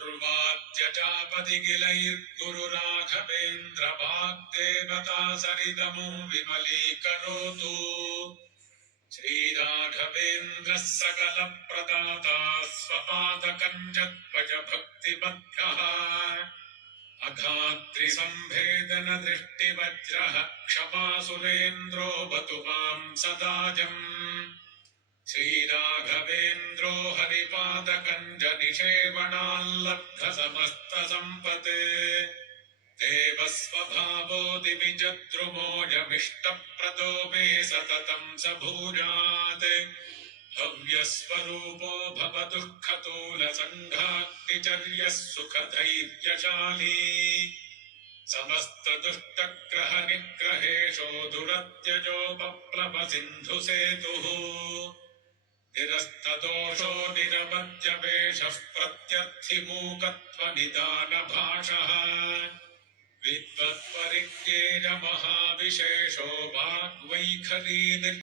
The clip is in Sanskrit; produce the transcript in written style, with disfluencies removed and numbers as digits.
पूर्वाद्यजापतिगिलैर्गुरुराघवेन्द्र वाग्देवता सरितमो विमलीकरोतु श्रीराघवेन्द्रः सकलप्रदाता स्वपादकञ्जध्वज भक्तिमद्भ्यः अघात्रिसम्भेदन दृष्टिवज्रः क्षमासुरेन्द्रो वतु मां सदाजम् श्रीराघवेन्द्रो हरिपादकञ्जनिषेवणाल्लब्धसमस्तसम्पत् देवस्वभावो दिविजद्रुमोऽयमिष्टप्रदो मे सततं स भूयात् भव्यस्वरूपो भवदुःखतूलसङ्घाग्निचर्यः सुखधैर्यशाली समस्तदुष्टग्रहनिग्रहेशो दुरत्यजोपप्लवसिन्धुसेतुः निरस्तदोषो निरवद्यवेषः प्रत्यर्थिमूकत्वनिदानभाषः विद्वत्परिज्ञेय महाविशेषो वाग्वैखरी